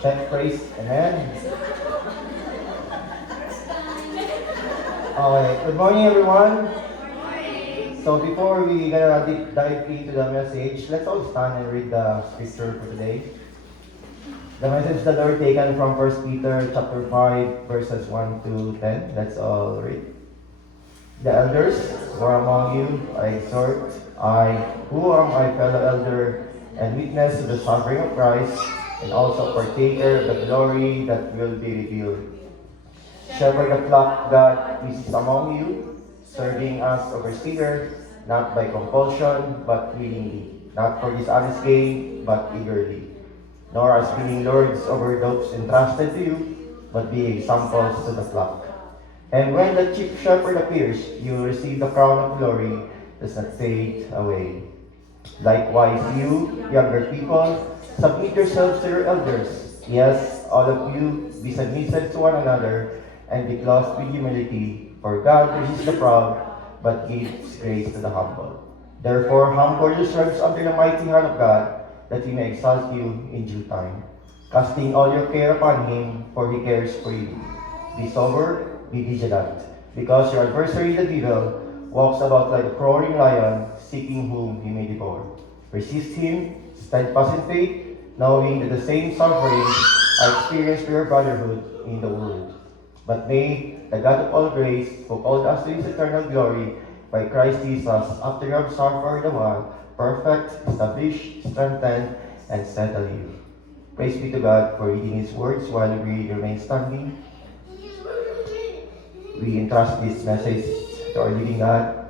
Check, praise, amen. Okay, good morning everyone. So before we gonna deep dive into the message, let's all stand and read the scripture for today. The message the Lord taken from 1 Peter chapter 5 verses 1 to 10. Let's all read. The elders who are among you, I exhort, I, who am a fellow elder and witness to the suffering of Christ, and also partaker of the glory that will be revealed. Shepherd the flock that is among you, serving as overseer, not by compulsion, but willingly, not for dishonest gain, but eagerly, nor as being lords over those entrusted to you, but being examples to the flock. And when the chief shepherd appears, you will receive the crown of glory that does not fade away. Likewise, you, younger people, submit yourselves to your elders. Yes, all of you, be submissive to one another, and be clothed with humility, for God resists the proud, but gives grace to the humble. Therefore, humble yourselves under the mighty hand of God, that He may exalt you in due time, casting all your care upon Him, for He cares for you. Be sober, be vigilant, because your adversary the devil walks about like a roaring lion, seeking whom he may devour. Resist him, steadfast in faith, knowing that the same sufferings are experienced for your brotherhood in the world. But may the God of all grace, who called us to His eternal glory by Christ Jesus, after you have suffered a while, perfect, establish, strengthen, and settle you. Praise be to God for reading His words while we remain standing. We entrust this message to our living God.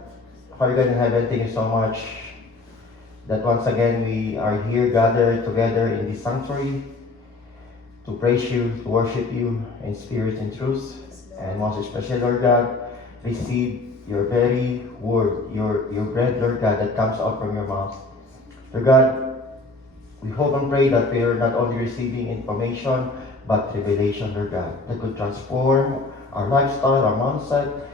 Father God in heaven, thank you so much that once again we are here gathered together in this sanctuary to praise you, to worship you in spirit and truth. And most especially, Lord God, receive your very word, your bread, Lord God, that comes out from your mouth. Lord God, we hope and pray that we are not only receiving information, but revelation, Lord God, that could transform our lifestyle, our mindset,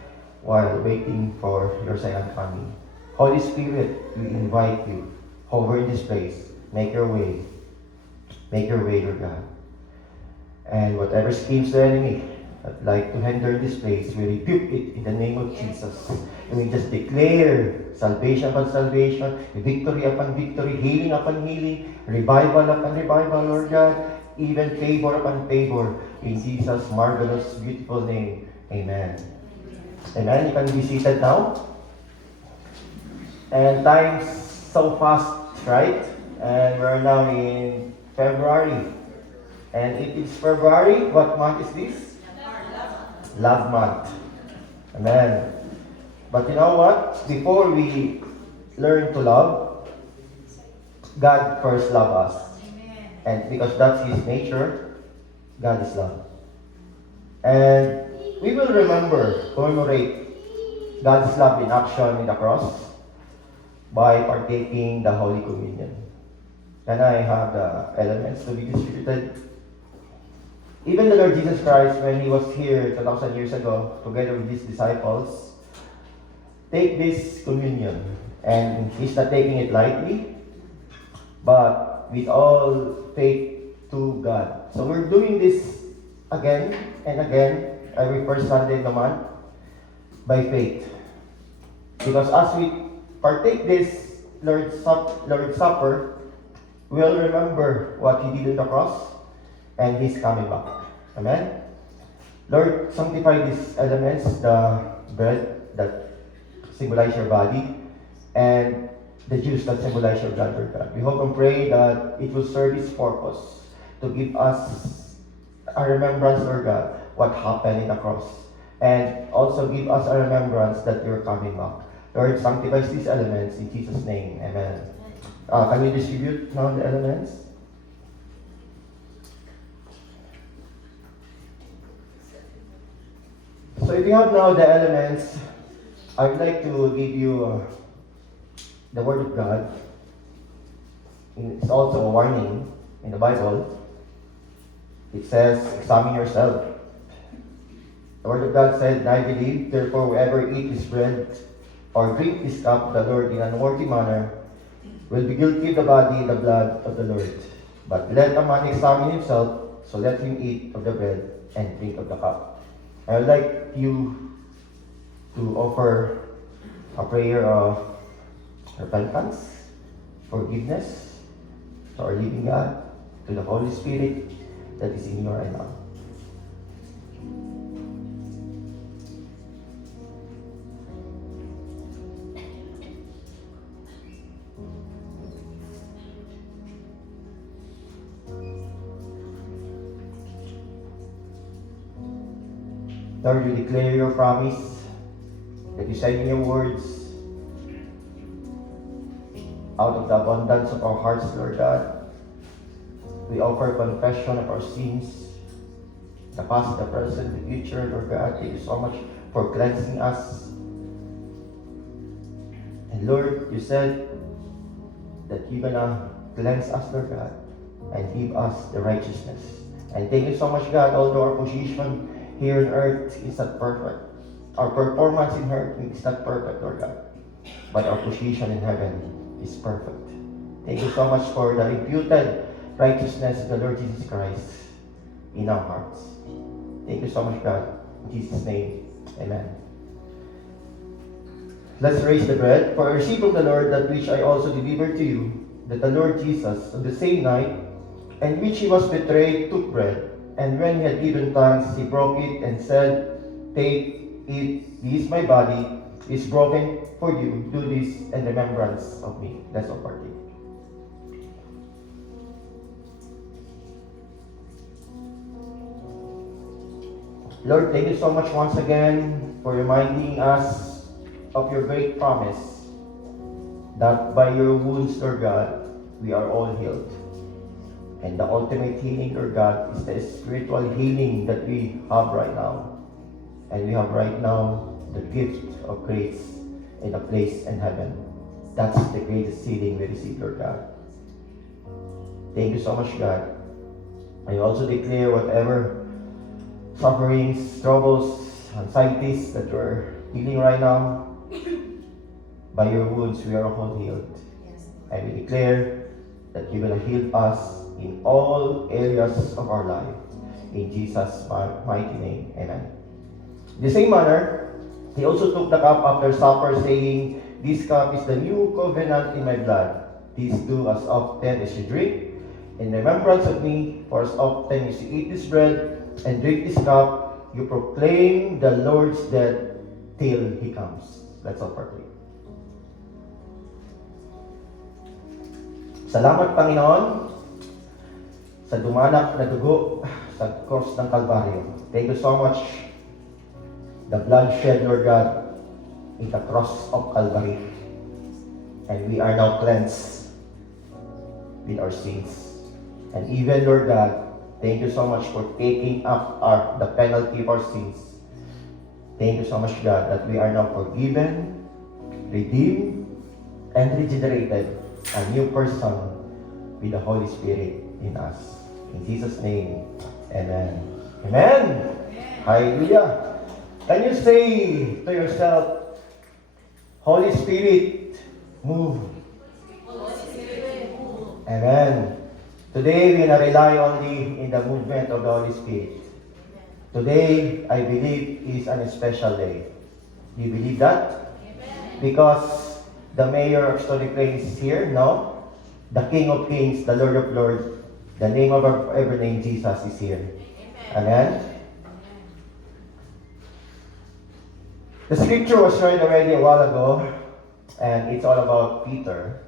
while waiting for your second coming. Holy Spirit, we invite you, hover in this place, make your way, Lord God. And whatever schemes the enemy would like to hinder this place, we rebuke it in the name of Jesus. And we just declare salvation upon salvation, victory upon victory, healing upon healing, revival upon revival, Lord God, even favor upon favor, in Jesus' marvelous, beautiful name. Amen. Amen. You can be seated now. And time's so fast, right? And we're now in February. And it is February. What month is this? Love month. Amen. But you know what? Before we learn to love, God first loved us. And because that's His nature, God is love. And we will commemorate God's love in action in the cross by partaking the Holy Communion. And I have the elements to be distributed. Even the Lord Jesus Christ, when He was here 2,000 years ago, together with His disciples, take this communion. And He's not taking it lightly, but with all faith to God. So we're doing this again and again, every first Sunday of the month, by faith. Because as we partake this Lord's Supper, we'll remember what He did on the cross, and He's coming back. Amen? Lord, sanctify these elements, the bread that symbolize your body, and the juice that symbolize your blood, Lord God. We hope and pray that it will serve its purpose to give us a remembrance, Lord God, what happened in the cross. And also give us a remembrance that you're coming back. Lord, sanctify these elements in Jesus' name. Amen. Can we distribute now the elements? So if you have now the elements, I would like to give you the Word of God. It's also a warning in the Bible. It says, examine yourself. The Word of God said, I believe, therefore whoever eat this bread or drink this cup of the Lord in an unworthy manner will be guilty of the body and the blood of the Lord. But let a man examine himself, So let him eat of the bread and drink of the cup. I would like you to offer a prayer of repentance, forgiveness to our living God, to the Holy Spirit that is in you right now. Lord, you declare your promise that you said in your words, out of the abundance of our hearts, Lord God, we offer confession of our sins, the past, the present, the future, Lord God. Thank you so much for cleansing us. And Lord, you said that you're gonna cleanse us, Lord God, and give us the righteousness. And thank you so much, God, although our position here on earth is not perfect. Our performance in earth is not perfect, Lord God. But our position in heaven is perfect. Thank you so much for the imputed righteousness of the Lord Jesus Christ in our hearts. Thank you so much, God. In Jesus' name, amen. Let's raise the bread. For I received from the Lord that which I also delivered to you, that the Lord Jesus, on the same night, in which he was betrayed, took bread. And when he had given thanks, he broke it and said, "Take, eat, this is my body, is broken for you. Do this in remembrance of me." Let's all partake. Lord, thank you so much once again for reminding us of your great promise that by your wounds, Lord God, we are all healed. And the ultimate healing, Lord God, is the spiritual healing that we have right now. And we have right now the gift of grace in a place in heaven. That's the greatest healing we receive, Lord God. Thank you so much, God. I also declare whatever sufferings, troubles, anxieties that you're healing right now, by your wounds we are all healed. And we declare that you're going to heal us in all areas of our life. In Jesus' mighty name, amen. In the same manner, he also took the cup after supper, saying, "This cup is the new covenant in my blood. This do as often as you drink in remembrance of me. For as often as you eat this bread and drink this cup, you proclaim the Lord's death till he comes." Let's all partake. Salamat, Panginoon, sa dumanak na dugo sa cross ng Kalbaryo. Thank you so much. The blood shed, Lord God, in the cross of Calvary. And we are now cleansed with our sins. And even, Lord God, thank you so much for taking up the penalty of our sins. Thank you so much, God, that we are now forgiven, redeemed, and regenerated. A new person with the Holy Spirit in us. In Jesus' name, amen. Amen. Hallelujah. Can you say to yourself, Holy Spirit, move. Holy Spirit, move. Amen. Today, we will rely only in the movement of the Holy Spirit. Today, I believe, is an special day. Do you believe that? Amen. Because the Mayor of Stony Plain is here, no? The King of Kings, the Lord of Lords, the name of our ever name, Jesus, is here. Amen? The scripture was read already a while ago, and it's all about Peter.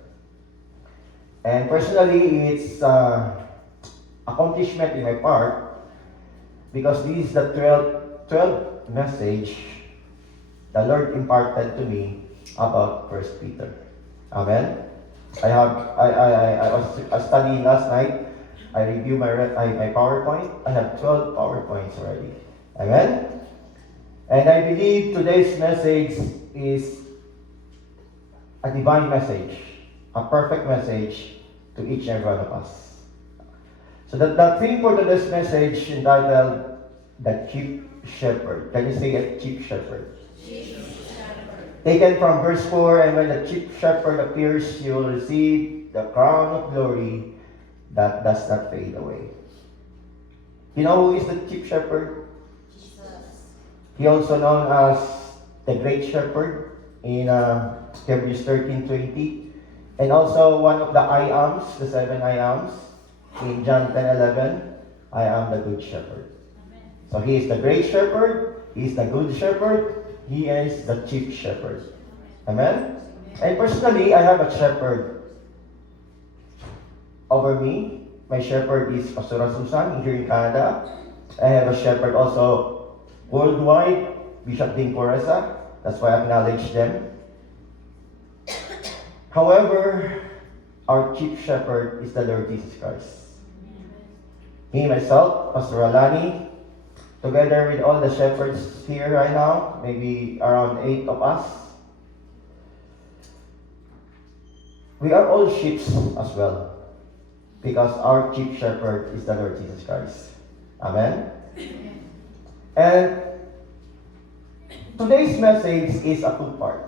And personally, it's accomplishment in my part, because this is the 12th message the Lord imparted to me about 1 Peter. Amen. I was studying last night. I reviewed my PowerPoint. I have 12 PowerPoints already. Amen. And I believe today's message is a divine message, a perfect message to each and every one of us. So the theme for today's message entitled "The Chief Shepherd." Can you say it, Chief Shepherd? Chief Shepherd. Taken from verse 4, "And when the chief shepherd appears, you will receive the crown of glory that does not fade away." You know who is the chief shepherd? Jesus. He also known as the great shepherd in Hebrews 13:20. And also one of the I ams, the 7 I ams, in John 10:11, I am the good shepherd. So he is the great shepherd, he is the good shepherd, he is the chief shepherd. Amen? And personally, I have a shepherd over me. My shepherd is Pastor Susan here in Canada. I have a shepherd also worldwide, Bishop Dean Coreza. That's why I acknowledge them. However, our chief shepherd is the Lord Jesus Christ. Me, myself, Pastor Alani, together with all the shepherds here right now, maybe around 8 of us, we are all sheep as well. Because our chief shepherd is the Lord Jesus Christ. Amen? And today's message is a two-part.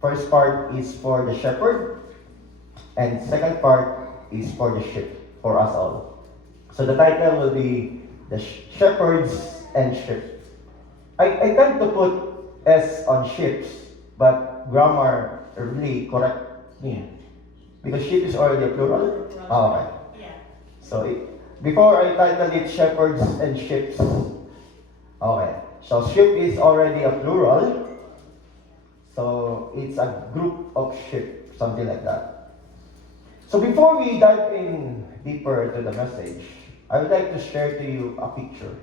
First part is for the shepherd, and second part is for the sheep, for us all. So the title will be the shepherds and sheep. I tend to put S on sheep, but grammar really correct me. Because sheep is already a plural? Oh, okay. Yeah. So, before I title it shepherds and sheep. Okay. So, sheep is already a plural. So, it's a group of sheep, something like that. So, before we dive in deeper to the message, I would like to share to you a picture.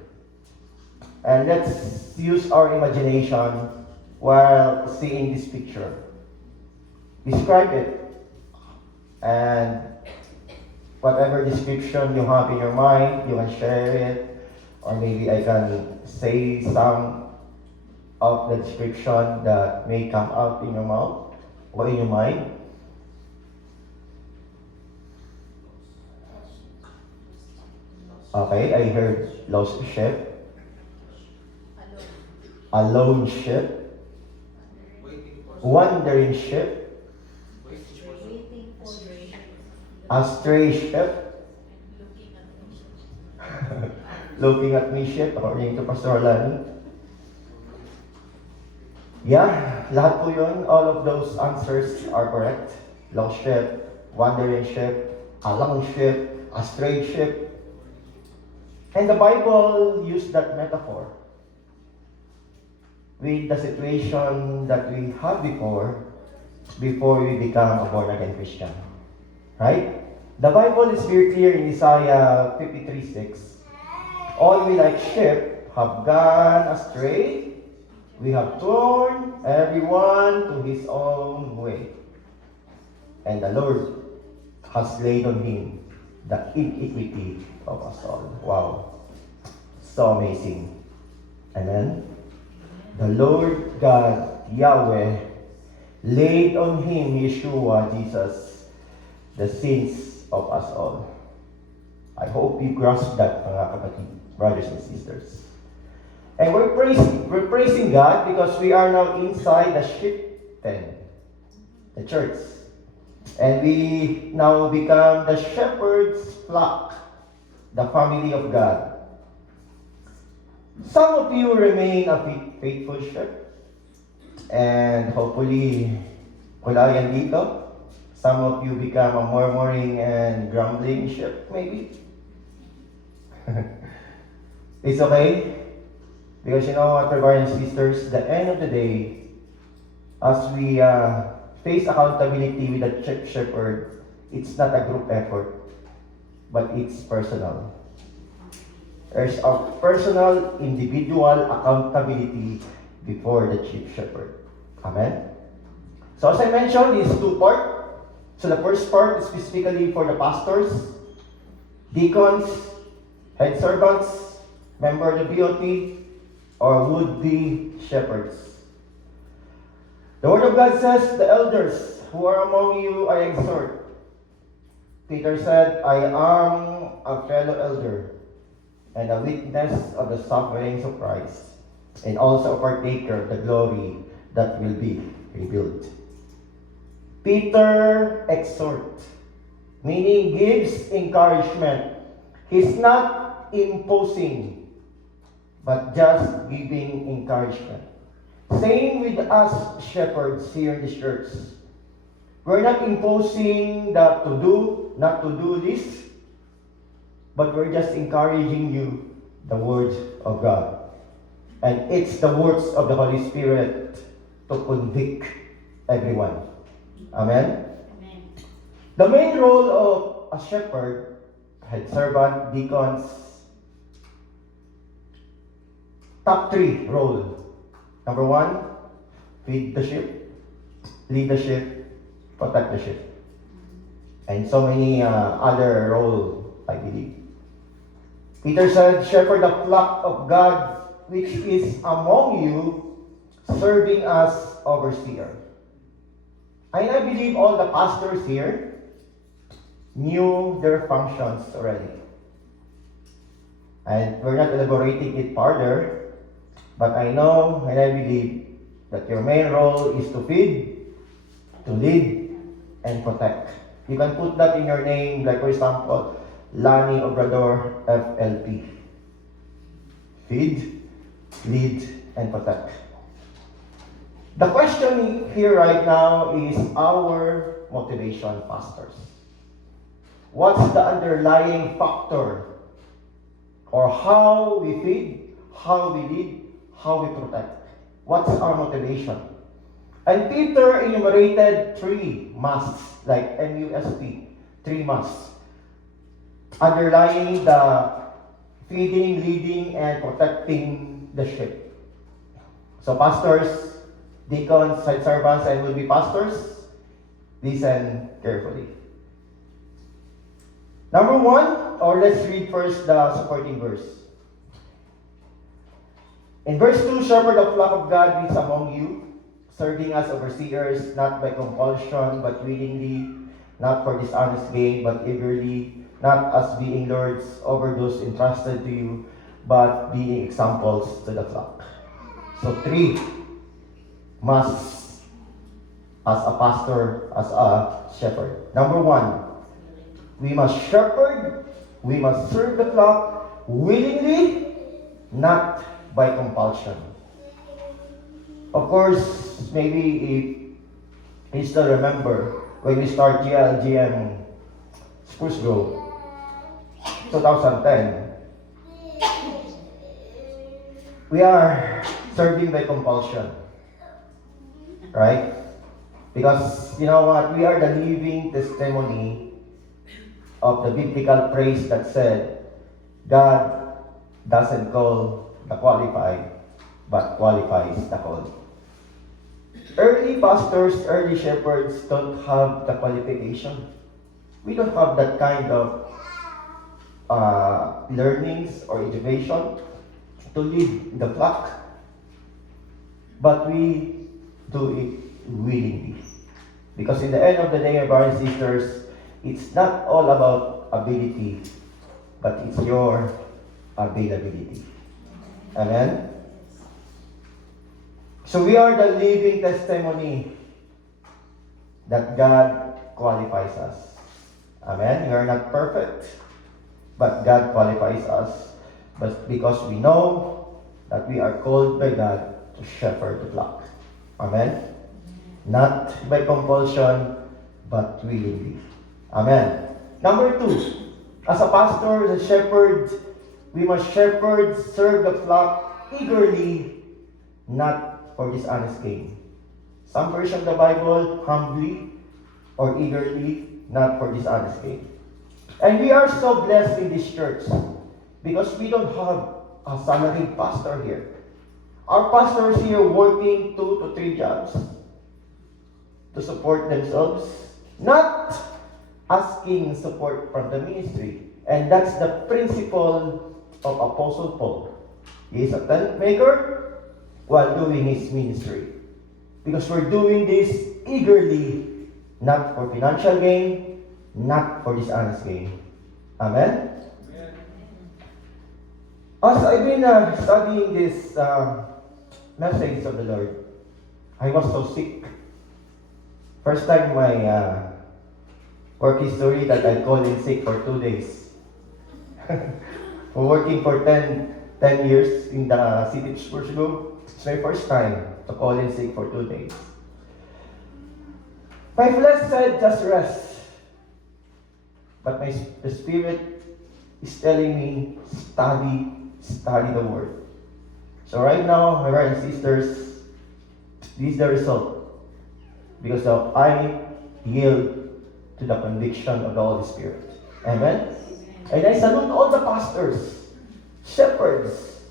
And let's use our imagination while seeing this picture. Describe it. And whatever description you have in your mind, you can share it, or maybe I can say some of the description that may come out in your mouth or in your mind. Okay, I heard lost sheep, alone sheep, wandering sheep, Waiting for the astray sheep, looking at me sheep, according to Pastor Lani. Yeah, lahat po yun, all of those answers are correct. Lost sheep, wandering sheep, alone sheep, astray sheep. And the Bible used that metaphor with the situation that we had before we become a born-again Christian. Right? The Bible is very clear in Isaiah 53:6. All we like sheep have gone astray. We have torn everyone to his own way. And the Lord has laid on him the iniquity of us all. Wow. So amazing. Amen. The Lord God, Yahweh, laid on him, Yeshua, Jesus, the sins of us all. I hope you grasp that, mga kapatid, brothers and sisters. And we're praising God because we are now inside the sheep pen, the church. And we now become the shepherd's flock, the family of God. Some of you remain a faithful sheep, and hopefully, kulayan dito. Some of you become a murmuring and grumbling sheep, maybe. It's okay. Because you know what, brothers and sisters, the end of the day, as we face accountability with the chief shepherd, it's not a group effort, but it's personal. There's a personal, individual accountability before the chief shepherd. Amen? So as I mentioned, it's two-part. So the first part is specifically for the pastors, deacons, head servants, member of the BOT, or would-be shepherds. The Word of God says, the elders who are among you I exhort. Peter said, I am a fellow elder and a witness of the sufferings of Christ, and also a partaker of the glory that will be revealed. Peter exhort, meaning gives encouragement. He's not not imposing, but just giving encouragement. Same with us shepherds here in this church. We're not imposing the to do, not to do list, but we're just encouraging you the words of God. And it's the words of the Holy Spirit to convict everyone. Amen? Amen. The main role of a shepherd, head servant, deacons, top 3 role. Number 1, feed the sheep, lead the sheep, protect the sheep. And so many other role, I believe. Peter said, shepherd the flock of God, which is among you, serving as overseer. And I believe all the pastors here knew their functions already. And we're not elaborating it further, but I know and I believe that your main role is to feed, to lead, and protect. You can put that in your name, like for example, Lani Obrador, FLP. Feed, lead, and protect. The question here right now is our motivation, pastors. What's the underlying factor? Or how we feed, how we lead, how we protect? What's our motivation? And Peter enumerated 3 musts, like MUSP, 3 musts, underlying the feeding, leading, and protecting the sheep. So pastors, deacons, side servants, and will be pastors, listen carefully. Number 1, or let's read first the supporting verse. In verse 2, shepherd the flock of God which is among you, serving as overseers, not by compulsion, but willingly, not for dishonest gain, but eagerly, not as being lords over those entrusted to you, but being examples to the flock. So 3 musts as a pastor, as a shepherd. Number 1, we must shepherd, we must serve the flock willingly, not by compulsion. Of course, maybe if you still remember when we start GLGM Spruce Grove, 2010, we are serving by compulsion, right? Because you know what? We are the living testimony of the biblical phrase that said, God doesn't call the qualified, but qualifies the called. Early pastors, early shepherds don't have the qualification. We don't have that kind of learnings or education to lead the flock. But we do it willingly. Because in the end of the day, my brothers and sisters, it's not all about ability, but it's your availability. Amen? So we are the living testimony that God qualifies us. Amen? We are not perfect, but God qualifies us. But because we know that we are called by God to shepherd the flock. Amen? Not by compulsion, but willingly. Amen. Number 2, as a pastor, as a shepherd, we must shepherd, serve the flock eagerly, not for dishonest gain. Some version of the Bible, humbly or eagerly, not for dishonest gain. And we are so blessed in this church because we don't have a salaried pastor here. Our pastors here working 2 to 3 jobs to support themselves, not asking support from the ministry. And that's the principle of Apostle Paul. He is a tent maker while doing his ministry. Because we're doing this eagerly, not for financial gain, not for dishonest gain. Amen? Amen. As I've been studying this message of the Lord, I was so sick. First time my work history that I called in sick for 2 days. working for 10 years in the city of Portugal. It's my first time to call in sick for 2 days. My flesh said, just rest. But the spirit is telling me, study the word. So right now, my brothers and sisters, this is the result. Because I yield to the conviction of the Holy Spirit. Amen? And I salute all the pastors, shepherds.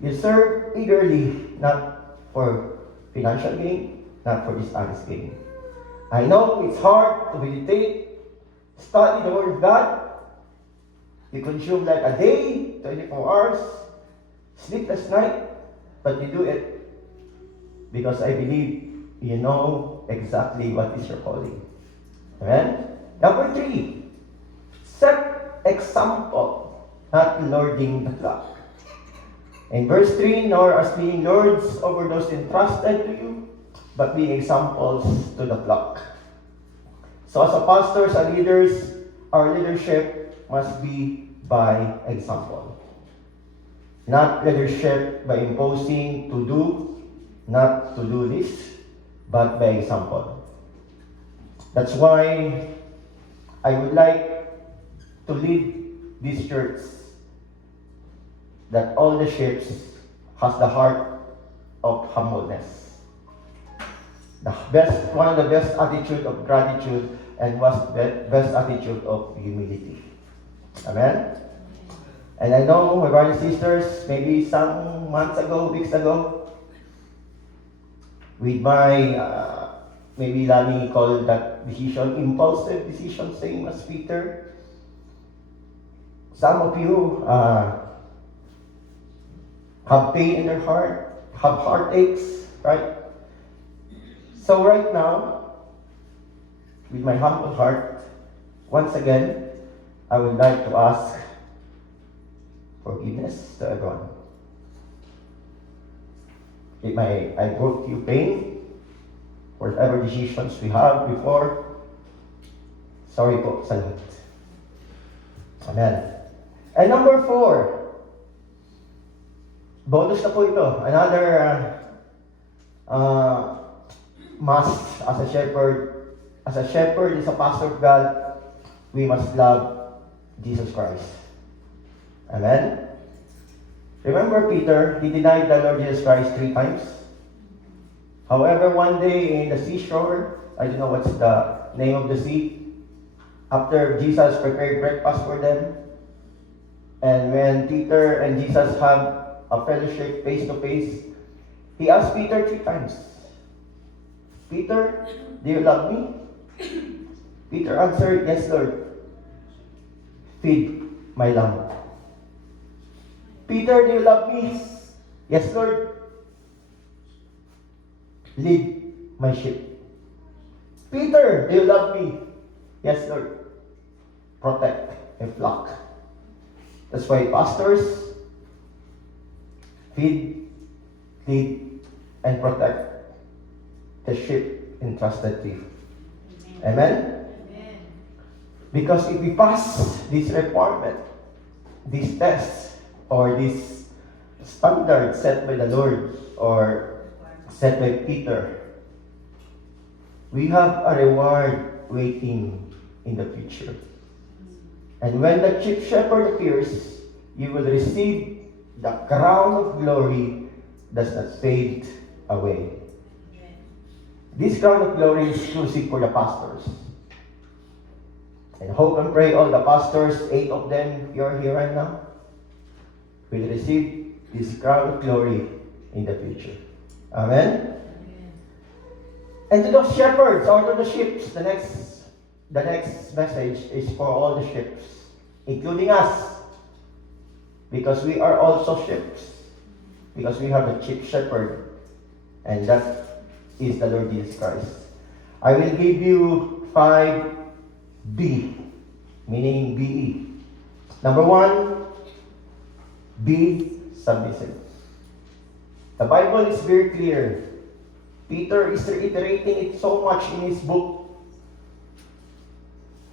You serve eagerly, not for financial gain, not for dishonest gain. I know it's hard to meditate, study the Word of God. You consume like a day, 24 hours, sleepless night, but you do it because I believe you know exactly what is your calling. Amen? Number 3, set example, not lording the flock. In verse 3, nor as being lords over those entrusted to you, but being examples to the flock. So as a pastors and leaders, our leadership must be by example. Not leadership by imposing to do, not to do this, but by example. That's why I would like to lead this church that all the ships has the heart of humbleness. One of the best attitude of gratitude and was the best attitude of humility. Amen? And I know, my brothers and sisters, maybe some months ago, weeks ago, with my, maybe Lani called that decision, impulsive decision, same as Peter. Some of you have pain in their heart, have heartaches, right? So right now, with my humble heart, once again, I would like to ask forgiveness to everyone. If I brought you pain, whatever decisions we have before, sorry po sa lahat. Amen. And number 4, bonus na po ito. Another must as a shepherd, as a pastor of God, we must love Jesus Christ. Amen? Remember Peter, he denied the Lord Jesus Christ 3 times. However, one day in the seashore, I don't know what's the name of the sea, after Jesus prepared breakfast for them, and when Peter and Jesus had a fellowship face to face, he asked Peter 3 times, Peter, do you love me? Peter answered, yes, Lord. Feed my lamb. Peter, do you love me? Yes, Lord. Lead my sheep. Peter, do you love me? Yes, Lord. Protect my flock. That's why pastors feed, lead, and protect the sheep entrusted to you. Amen? Amen. Because if we pass this requirement, this test, or this standard set by the Lord, or set by Peter, we have a reward waiting in the future. And when the chief shepherd appears, you will receive the crown of glory that does not fade away. This crown of glory is exclusive for the pastors. And hope and pray all the pastors, 8 of them, you are here right now, will receive this crown of glory in the future. Amen? And to those shepherds, or to the sheep, the next message is for all the sheep, including us. Because we are also sheep. Because we have a chief shepherd. And that is the Lord Jesus Christ. I will give you 5 B, meaning BE. Number 1, be submissive. The Bible is very clear. Peter is reiterating it so much in his book.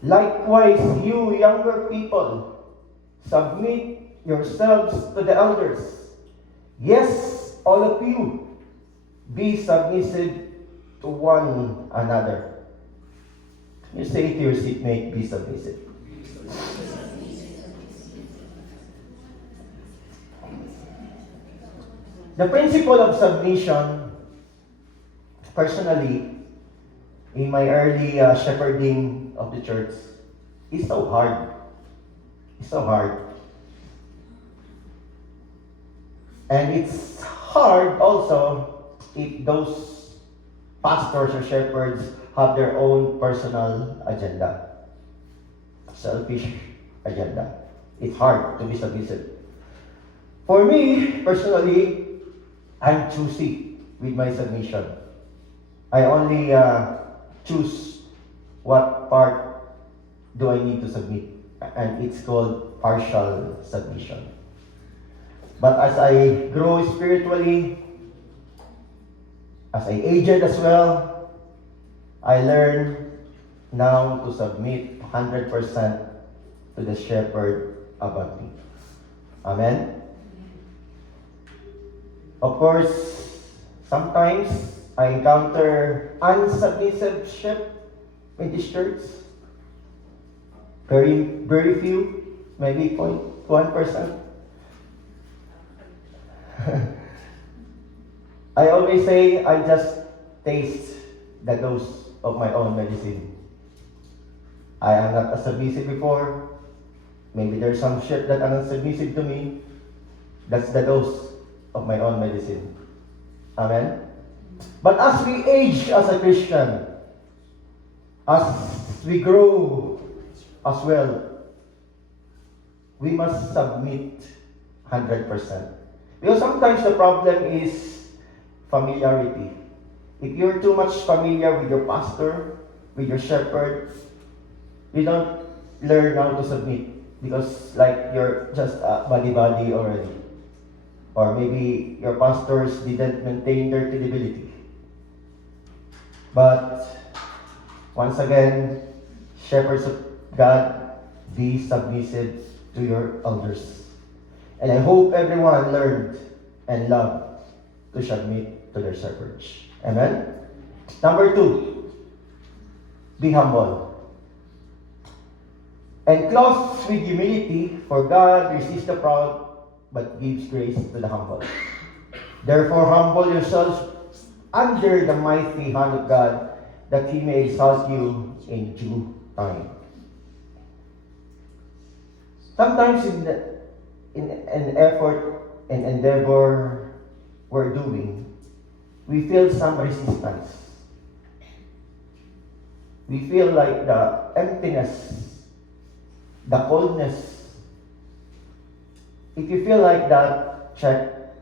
Likewise, you younger people, submit yourselves to the elders. Yes, all of you, be submissive to one another. You say to your seatmate, be submissive. The principle of submission, personally, in my early shepherding of the church, is so hard. It's so hard. And it's hard also if those pastors or shepherds have their own personal agenda, selfish agenda. It's hard to be submissive. For me, personally, I'm choosy with my submission. I only choose what part do I need to submit, and it's called partial submission. But as I grow spiritually, as I aged as well, I learn now to submit 100% to the shepherd above me. Amen? Of course, sometimes I encounter unsubmissive sheep in this church. Very few, maybe 0.1%. I always say I just taste the dose of my own medicine. I am not a submissive before. Maybe there's some shit that are not submissive to me. That's the dose of my own medicine. Amen? But as we age as a Christian, as we grow as well, we must submit 100%. Because sometimes the problem is familiarity. If you're too much familiar with your pastor, with your shepherd, you don't learn how to submit. Because like you're just a buddy already. Or maybe your pastors didn't maintain their credibility. But once again, shepherds of God, be submissive to your elders. And I hope everyone learned and loved to submit to their shepherds. Amen? Number 2, be humble. And clothed with humility, for God resists the proud, but gives grace to the humble. Therefore, humble yourselves under the mighty hand of God, that He may exalt you in due time. Sometimes in an effort and endeavor we're doing, we feel some resistance. We feel like the emptiness, the coldness. If you feel like that, check,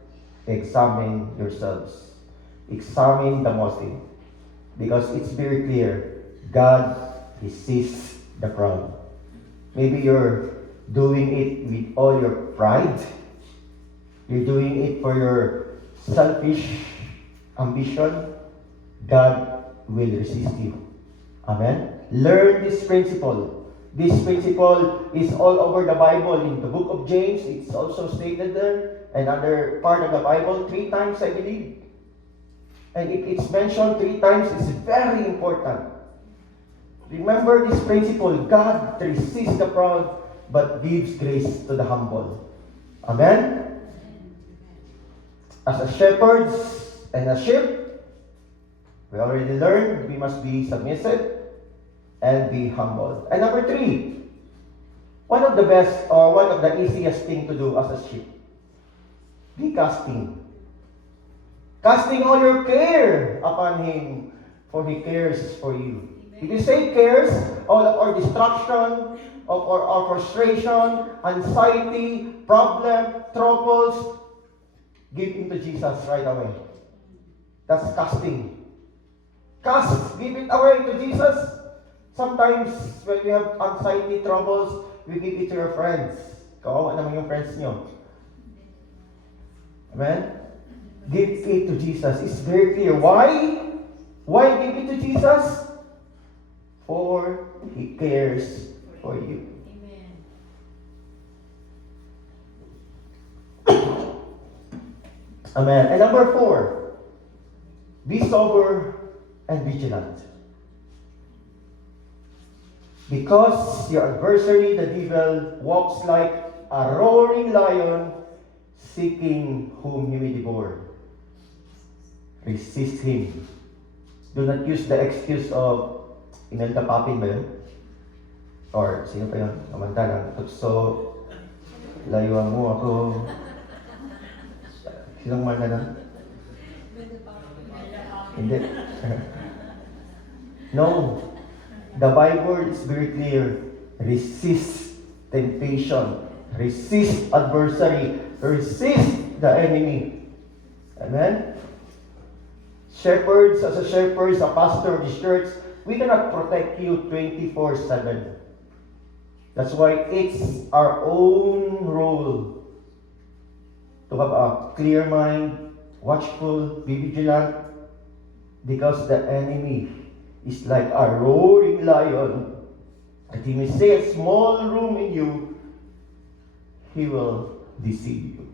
examine yourselves. Examine the motive. Because it's very clear, God resists the proud. Maybe you're doing it with all your pride. You're doing it for your selfish ambition. God will resist you. Amen? Learn this principle. This principle is all over the Bible. In the book of James, it's also stated there. Another part of the Bible, 3 times, I believe. And if it's mentioned 3 times, it's very important. Remember this principle. God resists the proud, but gives grace to the humble. Amen? As a shepherds and a sheep, we already learned we must be submissive and be humble. And number 3, one of the best or one of the easiest thing to do as a sheep, be casting. Casting all your care upon Him, for He cares for you. If you say cares, all of our distraction, of our frustration, anxiety, problem, troubles, give into Jesus right away. That's casting. Cast, give it away to Jesus. Sometimes, when we have anxiety, troubles, we give it to your friends. Kawawa naman yung friends nyo. Amen? Give it to Jesus. It's very clear. Why? Why give it to Jesus? For He cares for you. Amen. Amen. And number 4, be sober and vigilant. Because your adversary, the devil, walks like a roaring lion, seeking whom he may devour. Resist him. Do not use the excuse of, Imelda Papin ba yun? Or, sino pa yun? Samantalang, tukso, layuan mo ako. Sinong man na lang? Hindi. No. The Bible is very clear. Resist temptation. Resist adversary. Resist the enemy. Amen? Shepherds, as a shepherd, a pastor of the church, we cannot protect you 24/7. That's why it's our own role to have a clear mind, watchful, be vigilant, because the enemy is like a roaring lion. And he may say a small room in you, he will deceive you.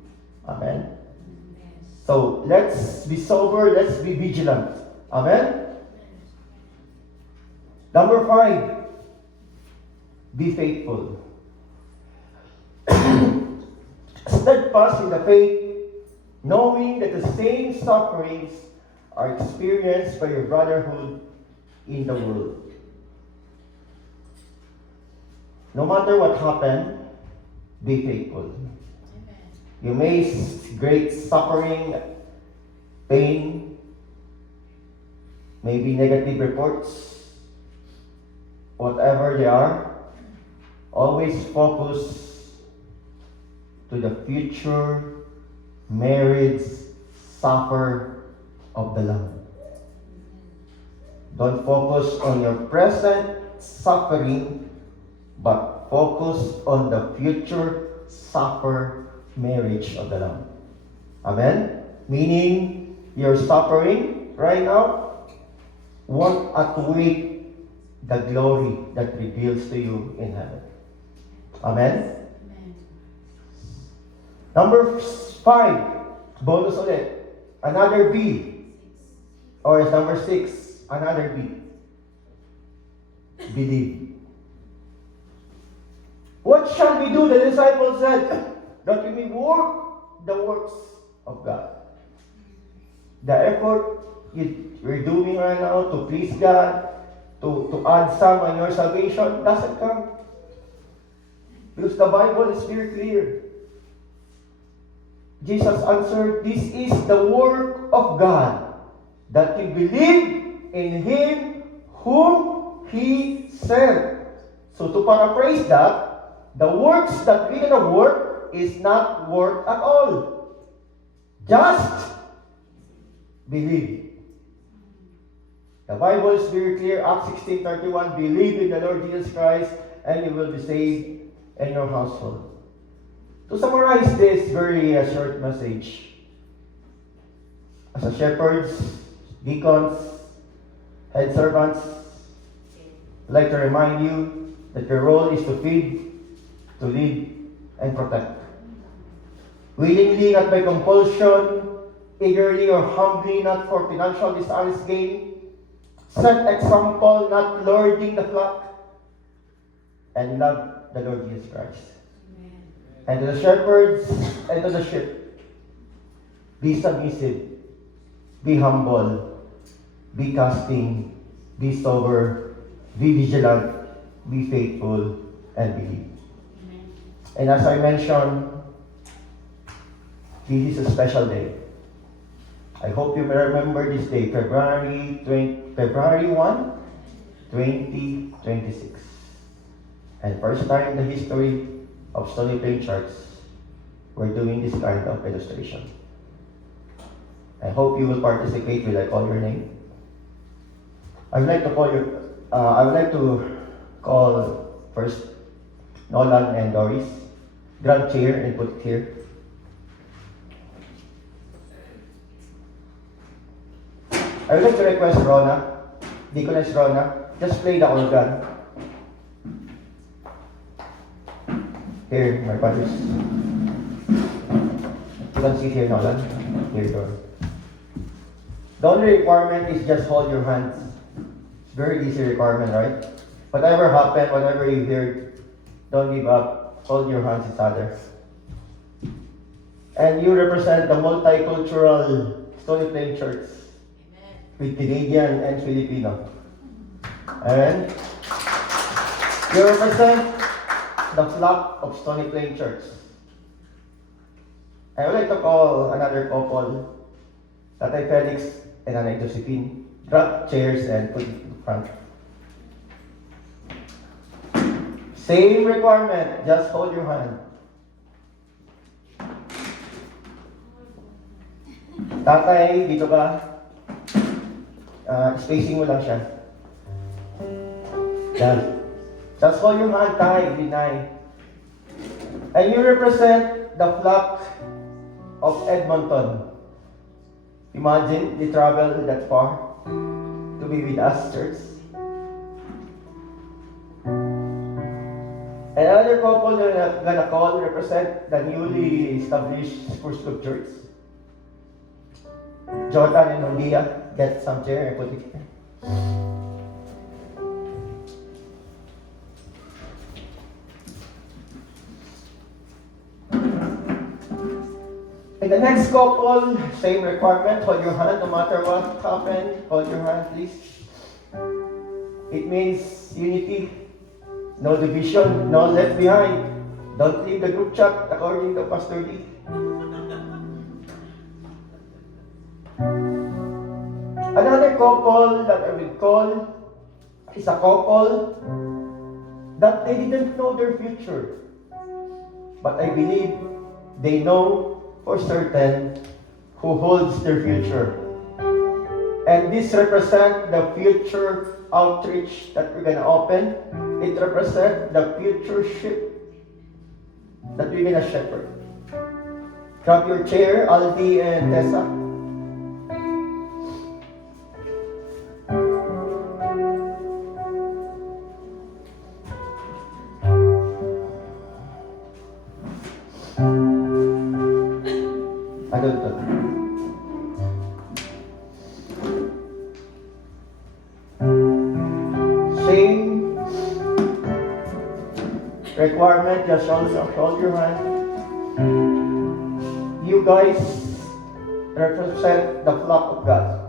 Amen? So, let's be sober, let's be vigilant. Amen? Number 5, be faithful. Steadfast in the faith, knowing that the same sufferings are experienced by your brotherhood in the world. No matter what happened, be faithful. You may face great suffering, pain, maybe negative reports, whatever they are. Always focus to the future marriage supper of the Lamb. Don't focus on your present suffering, but focus on the future supper marriage of the Lamb. Amen? Meaning, your suffering right now won't outweigh the glory that reveals to you in heaven. Amen? Number 5, bonus ulit. Another B. Or number 6, another B. Believe. What shall we do? The disciples said, that we may work the works of God. The effort you're doing right now to please God, to add some on your salvation, doesn't come. Because the Bible is very clear. Jesus answered, this is the work of God, that you believe in Him whom He sent. So to paraphrase that, the works that we're gonna work is not work at all. Just believe. The Bible is very clear, Acts 16:31, believe in the Lord Jesus Christ and you will be saved and your household. To summarize this very short message, as a shepherds, deacons, head servants, I'd like to remind you that your role is to feed, to lead, and protect. Willingly, not by compulsion, eagerly or humbly, not for financial dishonest gain. Set example, not lording the flock, and love the Lord Jesus Christ. Amen. And to the shepherds and to the sheep, be submissive, be humble, be casting, be sober, be vigilant, be faithful, and believe. Amen. And as I mentioned, this is a special day. I hope you may remember this day, February 1, 2026. And first time in the history of Stony Plain Church, we're doing this kind of illustration. I hope you will participate. Will I call your name? I would like to call first Nolan and Doris. Grab chair and put it here. I would like to request Rona, Deaconess Rona, just play the organ. Here, my brothers. You can see here, Nolan. Theodore. The only requirement is just hold your hands. It's very easy requirement, right? Whatever happened, whatever you heard, don't give up. Hold your hands each other. And you represent the multicultural Stony Plain Church with Canadian and Filipino. And you represent the flock of Stony Plain Church. I would like to call another couple, Tatay Felix and Nanay Josephine. Grab chairs and put it in front. Same requirement, just hold your hand. Tatay, dito ka. Spacing mo lang siya. Yan. Just hold your hand tight, deny. And you represent the flock of Edmonton. Imagine they travel that far to be with us, church. Another couple that I'm gonna call represent the newly established Spurs Club Church. Jordan and Hondia, get some chair and put it here. And the next couple, same requirement, hold your hand no matter what happened, hold your hand please. It means unity, no division, no left behind. Don't leave the group chat according to Pastor D. Another couple that I will call is a couple that they didn't know their future. But I believe they know for certain who holds their future. And this represents the future outreach that we're gonna open. It represents the future ship that we're gonna shepherd. Grab your chair, Aldi and Tessa. Same requirement, just hold your hand. You guys represent the flock of God.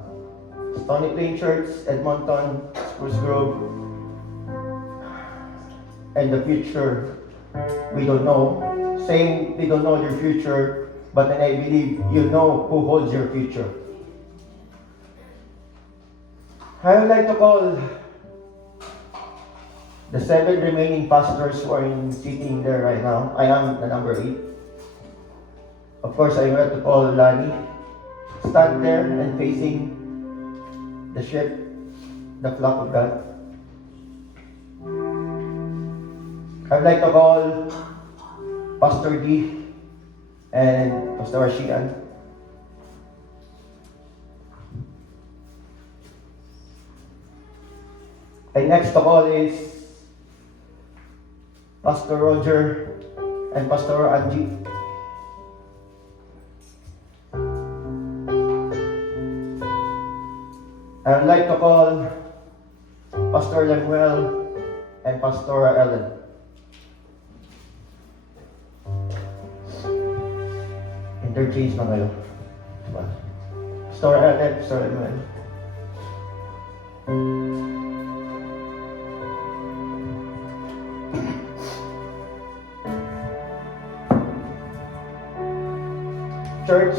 Stony Plain Church, Edmonton, Spruce Grove, and the future we don't know. Saying they don't know your future, but then I believe you know who holds your future. I would like to call the 7 remaining pastors who are sitting there right now. I am the number 8. Of course, I want to call Lani. Stand there and facing the ship, the flock of God. I would like to call Pastor D and Pastor Rashian. And next to call is Pastor Roger and Pastor Angie. I would like to call Pastor Lemuel and Pastor Ellen. Interchange na kayo. Diba? Pastor Ellen, Pastor Lemuel. Church,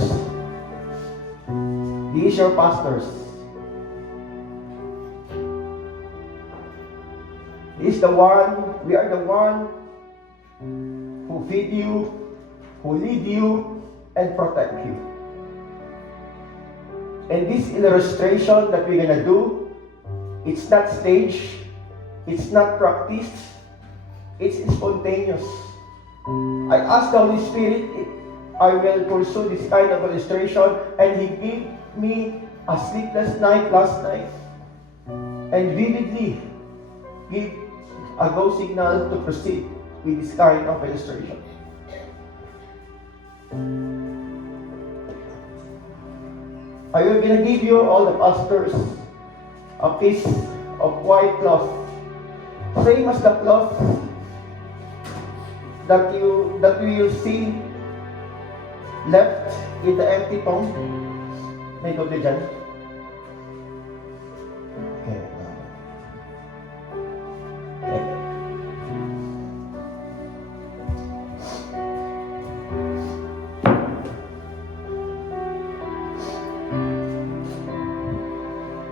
these are your pastors. This is the one, we are the one who feed you, who lead you, and protect you. And this illustration that we're gonna do, it's not staged, it's not practiced, it's spontaneous. I asked the Holy Spirit if I will pursue this kind of illustration, and He gave me a sleepless night last night, and vividly give a go signal to proceed with this kind of illustration. I will gonna give you all the pastors a piece of white cloth, same as the cloth that you will see left in the empty tomb. May doble dyan. Okay. Okay.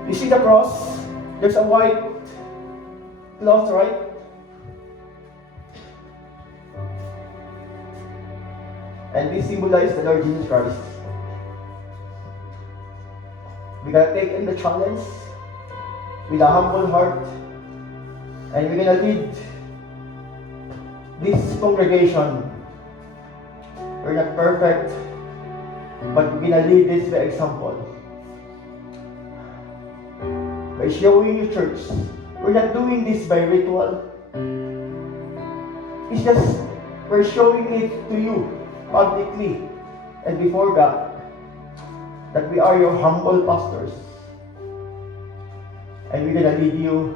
You see the cross? There's a white cloth, right? And this symbolizes the Lord Jesus Christ. We gotta take in the challenge with a humble heart, and we're gonna lead this congregation. We're not perfect, but we're gonna lead this by example. By showing you church, we're not doing this by ritual. It's just we're showing it to you publicly and before God that we are your humble pastors, and we're gonna lead you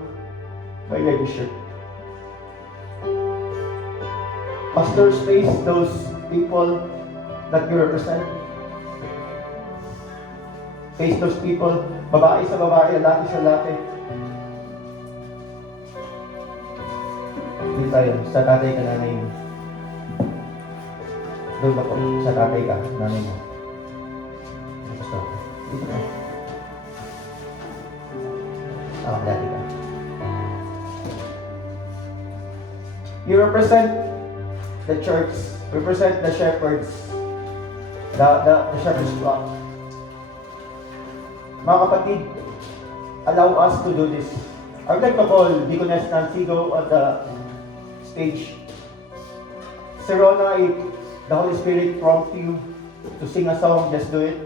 by leadership. Pastors face those people that you represent. Face those people, babae sa babae, lalaki sa lalaki. Dito tayo, sa tatay ka, nanay mo. Doon ba po, sa tatay ka, nanay mo. Basta, dito ka. Dati ka. You represent the church, represent the shepherds, the shepherd's flock. Mga kapatid, allow us to do this. I would like to call Deaconess Nancy go on the stage. Sir Rona, if the Holy Spirit prompts you to sing a song, just do it.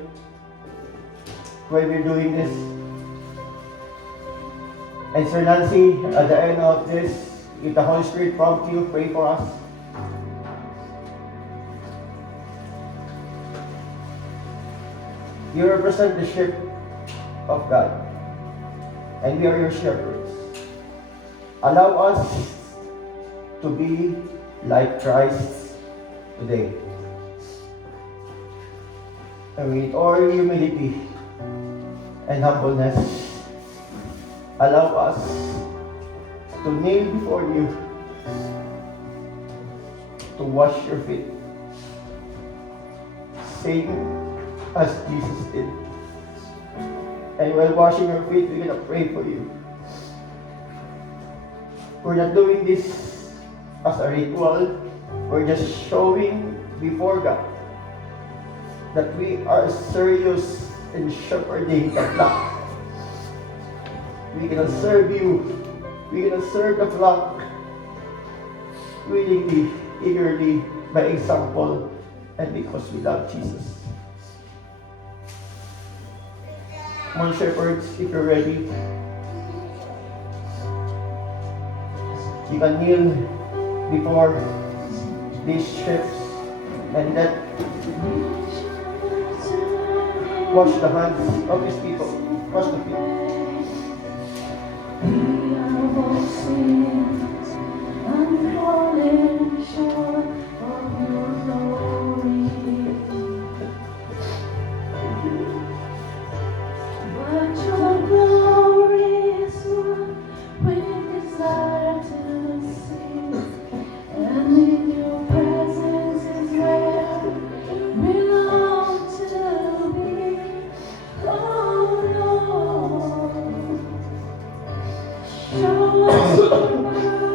While we're doing this. And Sir Nancy, at the end of this, if the Holy Spirit prompts you, pray for us. You represent the sheep of God, and we are your shepherds. Allow us to be like Christ today. And with all humility and humbleness, allow us to kneel before you, to wash your feet, same as Jesus did. And while washing your feet, we're gonna pray for you. We're not doing this as a ritual. We're just showing before God that we are serious in shepherding the flock. We're gonna serve you. We're gonna serve the flock willingly, eagerly, by example, and because we love Jesus. Come on, shepherds, if you're ready. You can kneel before these ships and let wash the hands of these people. Wash the feet. Show us your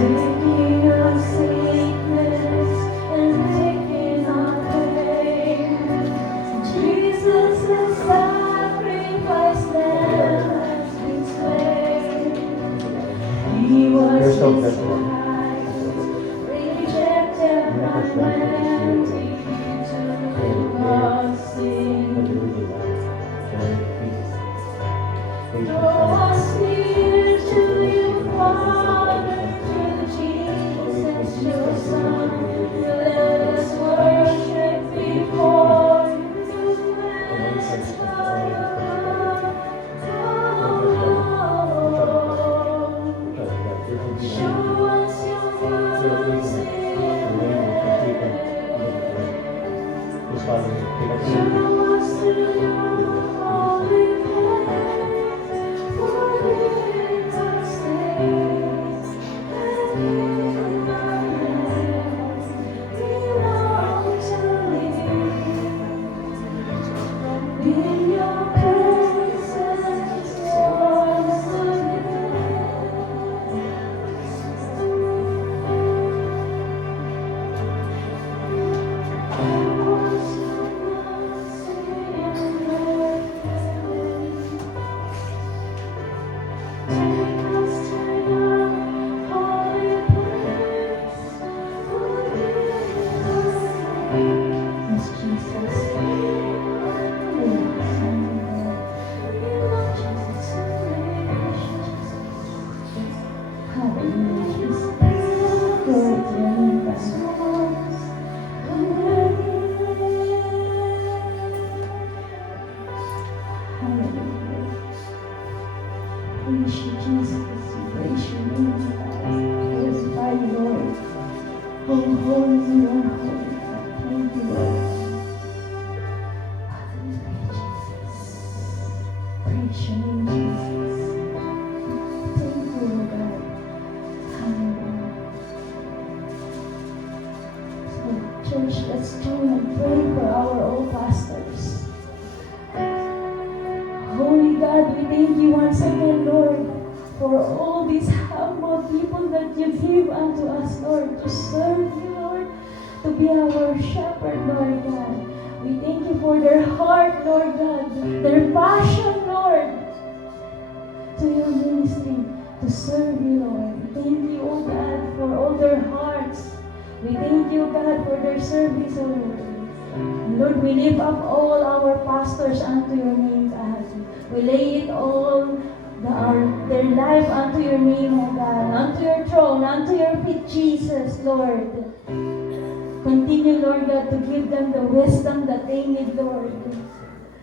taking our sickness and taking our pain. Jesus, the sacrifice lamb has been slain. He was You're so good. despised, rejected by man, he took our sin. Draw us near to you, Father, through Jesus, your Son. Let us worship before you as God. Show us your mercy. Show us through your holy place, forgive our sins, and in our hands we long to live. In your presence, once Praise you, Jesus. Praise your name, God. Glorify you, Lord. Oh, holy you are holy. Thank you, Lord. Hallelujah, Jesus. Praise your name, Jesus. Thank you, Lord God. Hallelujah. So, church, let's join and pray for our old pastors. Holy God, we thank you once again, Lord, for all these humble people that you give unto us, Lord, to serve you, Lord, to be our shepherd, Lord God. We thank you for their heart, Lord God, their passion, Lord, to your ministry, to serve you, Lord. We thank you, oh God, for all their hearts. We thank you, God, for their service, oh Lord. And Lord, we lift up all our pastors unto your name, God. We lay it all, their life unto your name, O God, unto your throne, unto your feet, Jesus, Lord. Continue, Lord God, to give them the wisdom that they need, Lord.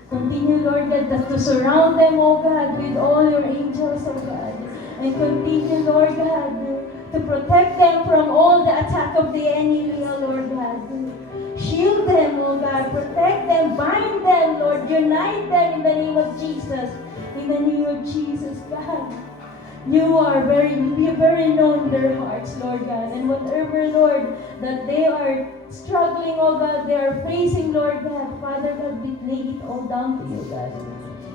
Continue, Lord God, to surround them, O God, with all your angels, O God. And continue, Lord God, to protect them from all the attack of the enemy, O Lord God. Shield them, O God. Protect them. Bind them, Lord. Unite them in the name of Jesus. In the name of Jesus, God. You very known in their hearts, Lord God. And whatever, Lord, that they are struggling, oh God, they are facing, Lord God. Father God, we lay it all down to you, God.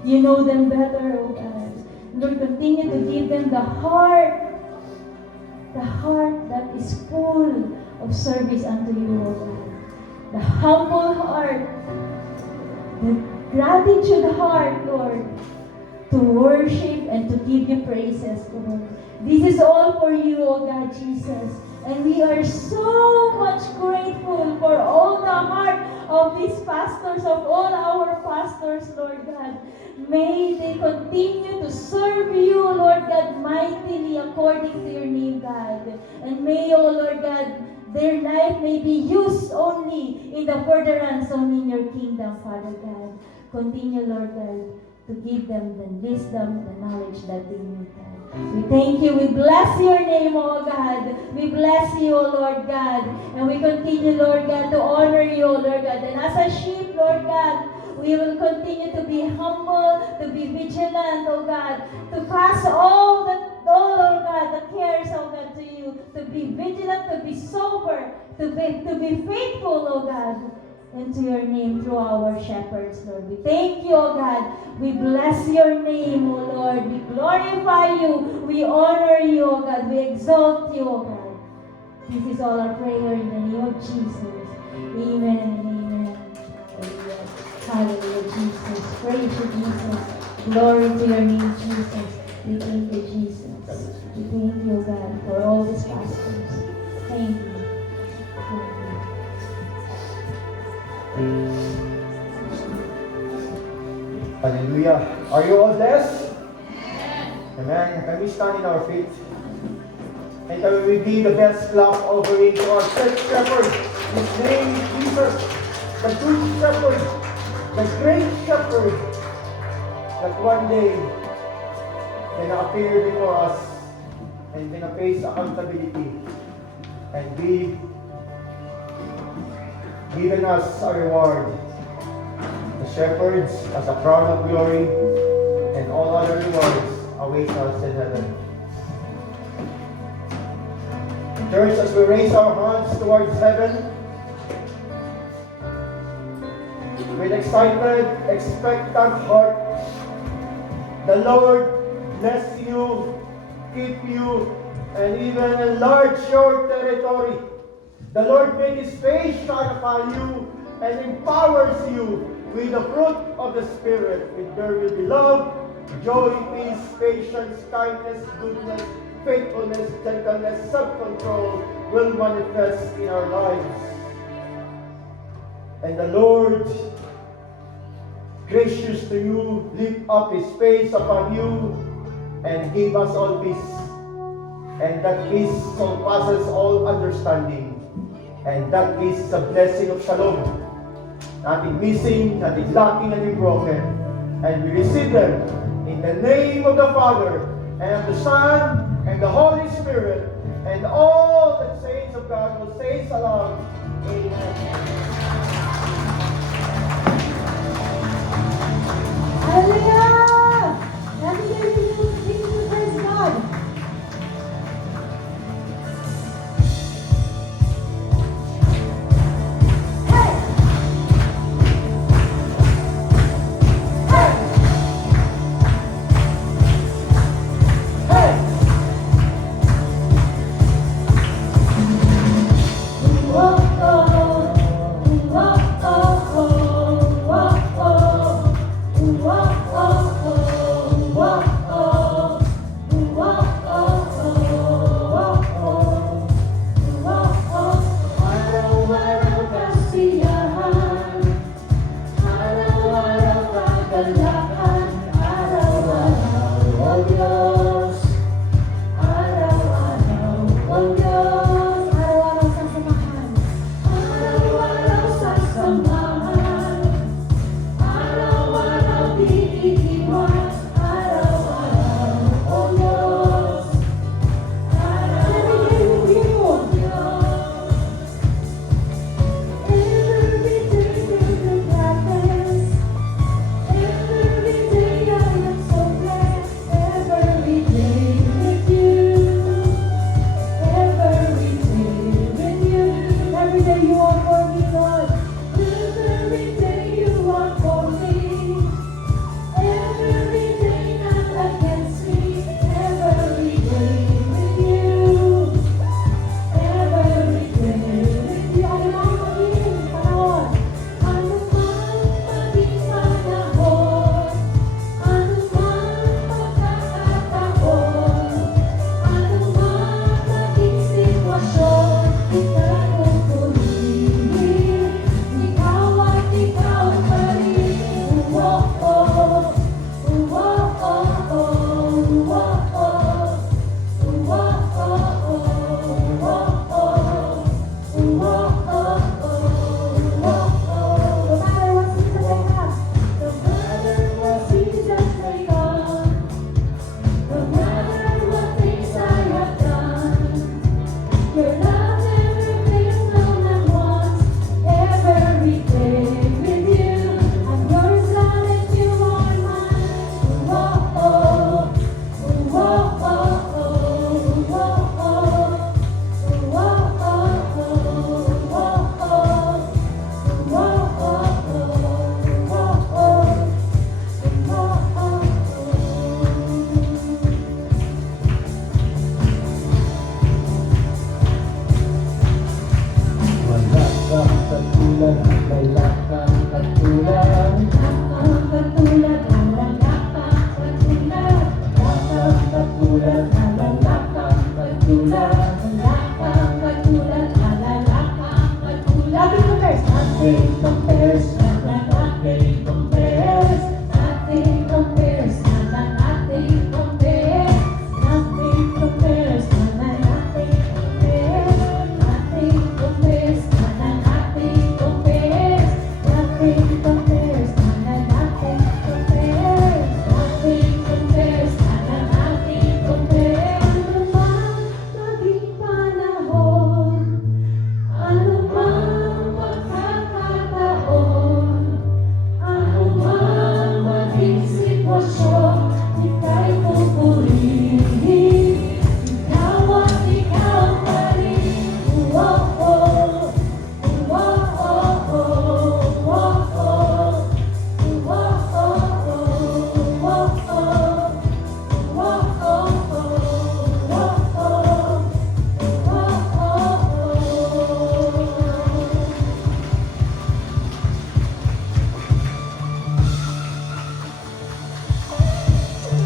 You know them better, oh God. Lord, continue to give them the heart that is full of service unto you, oh God. The humble heart, the gratitude heart, Lord, to worship and to give you praises, Lord. This is all for you, O God, Jesus. And we are so much grateful for all the heart of these pastors, of all our pastors, Lord God. May they continue to serve you, Lord God, mightily according to your name, God. And may, O Lord God, their life may be used only in the furtherance only in your kingdom, Father God. Continue, Lord God, to give them the wisdom, the knowledge that they need, God. We thank you. We bless your name, O God. We bless you, O Lord God. And we continue, Lord God, to honor you, O Lord God. And as a sheep, Lord God, we will continue to be humble, to be vigilant, O God, to cast all, Lord God, the cares, O God, to you, to be vigilant, to be sober, to be faithful, O God, into your name through our shepherds, Lord. We thank you, O God. We bless your name, O Lord. We glorify you. We honor you, O God. We exalt you, O God. This is all our prayer in the name of Jesus. Amen and amen. Hallelujah. Hallelujah, Jesus. Praise you, Jesus. Glory to your name, Jesus. We thank you, Jesus. We thank you, God, for all these pastors. Thank you. Hallelujah. Are you all blessed? Amen. Can we stand in our feet? And can we be the best clap offering to our church shepherd? His name is Jesus, the good shepherd, the great shepherd, that one day can appear before us and can face accountability and be given us a reward. The shepherds as a crown of glory, and all other rewards await us in heaven. Church, as we raise our hands towards heaven, with excited, expectant heart, the Lord bless you, keep you, and even enlarge your territory. The Lord make His face shine upon you and empowers you with the fruit of the Spirit. With there will be love, joy, peace, patience, kindness, goodness, faithfulness, gentleness, self-control will manifest in our lives. And the Lord, gracious to you, lift up His face upon you and give us all peace. And that peace surpasses all understanding. And that peace is a blessing of shalom. Nothing missing, nothing lacking, nothing broken. And we receive them in the name of the Father, and of the Son, and the Holy Spirit. And all the saints of God will say aloud, Amen. Hallelujah!